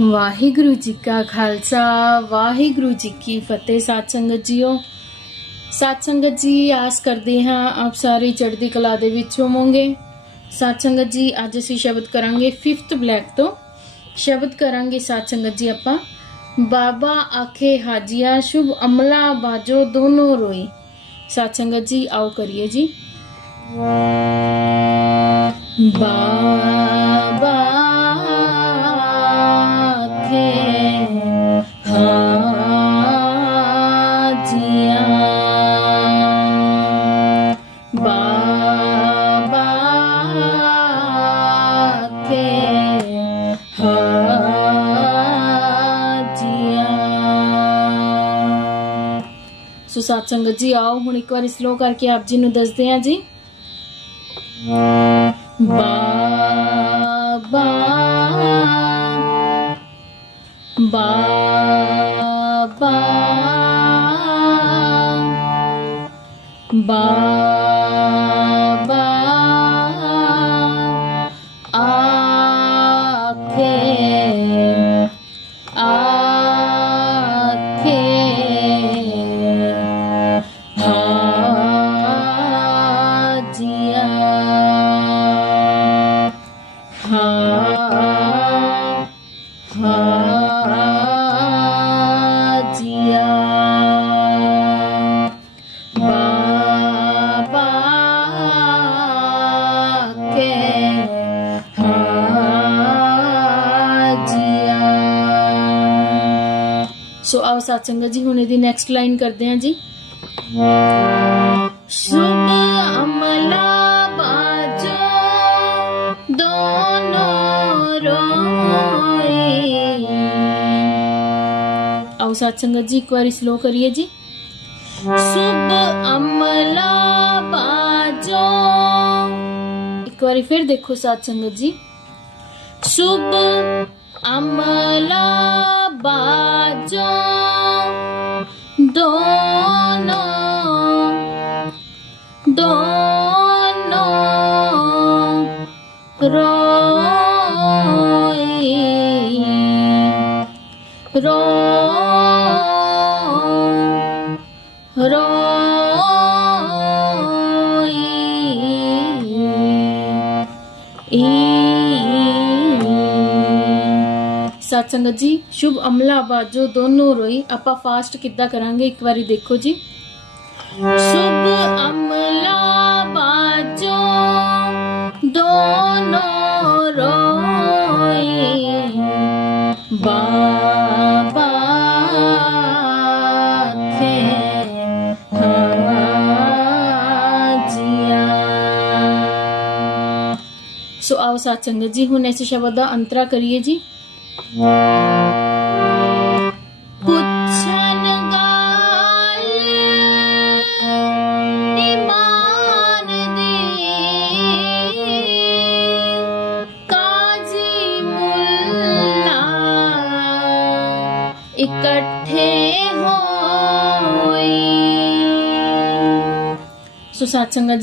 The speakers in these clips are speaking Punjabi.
ਵਾਹਿਗੁਰੂ ਜੀ ਕਾ ਖਾਲਸਾ, ਵਾਹਿਗੁਰੂ ਜੀ ਕੀ ਫਤਿਹ। ਸਾਧ ਸੰਗਤ ਜੀਓ, ਸਾਧ ਸੰਗਤ ਜੀ, ਆਸ ਕਰਦੇ ਹਾਂ ਆਪ ਸਾਰੇ ਚੜ੍ਹਦੀ ਕਲਾ ਦੇ ਵਿੱਚ ਹੋਵੋਗੇ। ਸਾਧ ਸੰਗਤ ਜੀ, ਅੱਜ ਅਸੀਂ ਸ਼ਬਦ ਕਰਾਂਗੇ 5th ਬਲੈਕ ਤੋਂ। ਸ਼ਬਦ ਕਰਾਂਗੇ ਸਾਧ ਸੰਗਤ ਜੀ ਆਪਾਂ, ਬਾਬਾ ਆਖੇ ਹਾਜੀਆ, ਸ਼ੁਭ ਅਮਲਾ ਬਾਜੋ ਦੋਨੋਂ ਰੋਈ। ਸਾਧ ਸੰਗਤ ਜੀ, ਆਓ ਕਰੀਏ ਜੀ। ਬਾਬਾ ਸਾਧ ਸੰਗਤ ਜੀ ਆਓ ਹੁਣ ਇੱਕ ਵਾਰੀ ਸਲੋ ਕਰਕੇ ਆਪ ਜੀ ਨੂੰ ਦੱਸਦੇ ਹਾਂ ਜੀ ਬਾਬਾ ਬਾਬਾ ਬਾਬਾ ਆਖੇ ਆਖੇ ਹਾਜੀਆ ਸੋ ਆਓ ਸਾਥ ਸੰਗਤ ਜੀ ਹੁਣ ਇਹਦੀ ਨੈਕਸਟ ਲਾਈਨ ਕਰਦੇ ਹਾਂ ਜੀ ਸ਼ੁਭ ਅਮਲਾ ਬਾਜੋ ਦੋਨੋਂ ਰੋਈ ਆਓ ਸਾਥ ਸੰਗਤ ਜੀ ਇੱਕ ਵਾਰੀ ਸਲੋ ਕਰੀਏ ਜੀ ਸ਼ੁਭ ਅਮਲਾ ਬਾਜੋ ਇੱਕ ਵਾਰੀ ਫਿਰ ਦੇਖੋ ਸਾਥ ਸੰਗਤ ਰੋ ਰੋਈ ਸਤ ਸੰਗਤ ਜੀ ਸ਼ੁਭ ਅਮਲਾ ਬਾਜੋ ਦੋਨੋਂ ਰੋਈ ਆਪਾਂ ਫਾਸਟ ਕਿੱਦਾਂ ਕਰਾਂਗੇ ਇੱਕ ਵਾਰੀ ਦੇਖੋ ਜੀ ਸ਼ੁਭ ਅਮਲਾ ਬਾਜੋ ਦੋਨੋਂ ਰੋਈ ਬਾਬਾ ਸੋ ਆਓ ਸਾਥ ਸੰਗਤ ਜੀ ਹੁਣ ਇਸ ਸ਼ਬਦ ਦਾ ਅੰਤਰਾ ਕਰੀਏ ਜੀ ਪੁੱਛਣ ਗਾਲ ਇਮਾਨ ਦੀ ਕਾਜ਼ੀ ਮੁੱਲਾ ਇਕੱਠੇ ਹੋਈ ਸੋ ਸਾਥ ਸੰਗਤ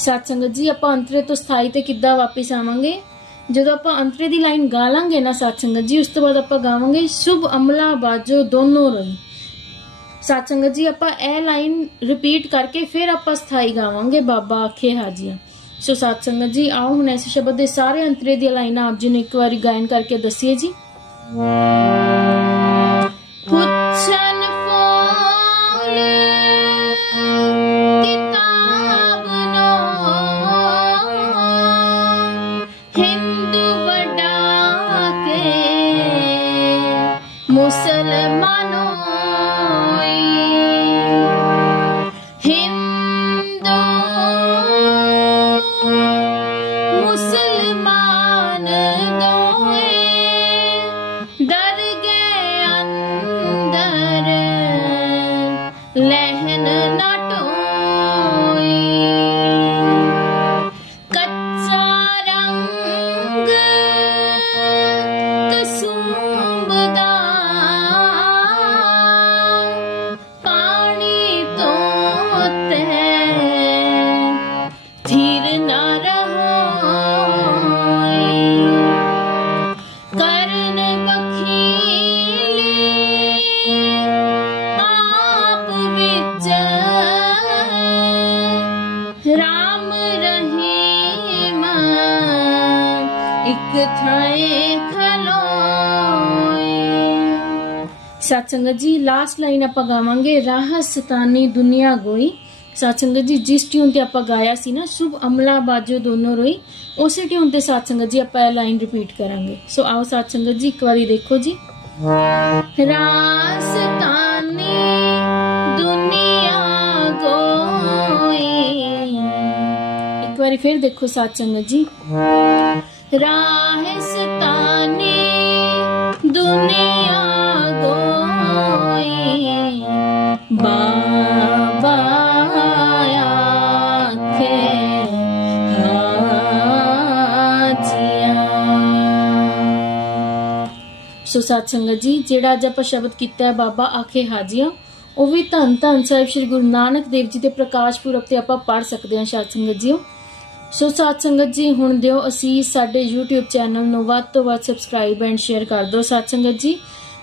ਸਤ ਸੰਗਤ ਜੀ, ਆਪਾਂ ਅੰਤਰੇ ਤੋਂ ਸਥਾਈ ਤੇ ਕਿੱਦਾਂ ਵਾਪਸ ਆਵਾਂਗੇ? ਜਦੋਂ ਆਪਾਂ ਅੰਤਰੇ ਦੀ ਲਾਈਨ ਗਾ ਲਾਂਗੇ ਨਾ ਸਤ ਸੰਗਤ ਜੀ, ਉਸ ਤੋਂ ਬਾਅਦ ਆਪਾਂ ਗਾਵਾਂਗੇ, ਸ਼ੁਭ ਅਮਲਾ ਬਾਜੋ ਦੋਨੋਂ ਰਈ ਸਤ ਸੰਗਤ ਜੀ, ਆਪਾਂ ਇਹ ਲਾਈਨ ਰਿਪੀਟ ਕਰਕੇ ਫਿਰ ਆਪਾਂ ਸਥਾਈ ਗਾਵਾਂਗੇ, ਬਾਬਾ ਆਖੇ ਹਾਜੀਆਂ। ਸੋ ਸਤ ਸੰਗਤ ਜੀ, ਆਓ ਹੁਣ ਇਸ ਸ਼ਬਦ ਦੇ ਸਾਰੇ ਅੰਤਰੇ ਦੀਆਂ ਲਾਈਨਾਂ ਆਪ ਜੀ ਨੂੰ ਇੱਕ ਵਾਰੀ ਗਾਇਨ ਕਰਕੇ ਦੱਸੀਏ ਜੀ। ਸਤਸੰਗਤ ਜੀ ਲਾਸਟ ਲਾਈਨ ਆਪਾਂ ਗਾਵਾਂਗੇ ਰਾਹ ਸਤਾਨੀ ਦੁਨੀਆ ਗੋਈ। ਸਤਸੰਗਤ ਜੀ, ਜਿਸ ਟਿਊਨ ਤੇ ਆਪਾਂ ਗਾਇਆ ਸੀ ਨਾ, ਸ਼ੁਭ ਅਮਲਾ ਬਾਜੋ ਦੋਨੋਂ ਰੋਈ। ਉਸੇ ਟਿਊਨ ਤੇ ਸਤ ਜੀ, ਆਪਾਂ ਇਹ ਲਾਈਨ ਰਿਪੀਟ ਕਰਾਂਗੇ। ਸੋ ਆਓ ਸਤ ਜੀ, ਇੱਕ ਵਾਰੀ ਦੇਖੋ ਜੀ। ਰਾਸਤਾਨੀ ਦੁਨੀਆ ਗੋਈ। ਇੱਕ ਵਾਰੀ ਫਿਰ ਦੇਖੋ ਸਤ ਸੰਗਤ ਜੀ। ਰਾਹਸਤਾਨੀ ਦੁਨੀਆ ਸੋ ਸਤ ਸੰਗਤ ਜੀ, ਜਿਹੜਾ ਅੱਜ ਆਪਾਂ ਸ਼ਬਦ ਕੀਤਾ ਹੈ, ਬਾਬਾ ਆਖੇ ਹਾਜੀਆਂ, ਉਹ ਵੀ ਧੰਨ ਧੰਨ ਸਾਹਿਬ ਸ੍ਰੀ ਗੁਰੂ ਨਾਨਕ ਦੇਵ ਜੀ ਦੇ ਪ੍ਰਕਾਸ਼ ਪੁਰਬ ਤੇ ਆਪਾਂ ਪੜ ਸਕਦੇ ਹਾਂ ਸਤ ਸੰਗਤ ਜੀ ਸੋ ਸਤ ਸੰਗਤ ਜੀ, ਹੁਣ ਦਿਓ ਅਸੀਂ ਸਾਡੇ YouTube ਚੈਨਲ ਨੂੰ ਵੱਧ ਤੋਂ ਵੱਧ ਸਬਸਕ੍ਰਾਈਬ ਐਂਡ ਸ਼ੇਅਰ ਕਰ ਦਿਓ ਸਤ ਸੰਗਤ ਜੀ।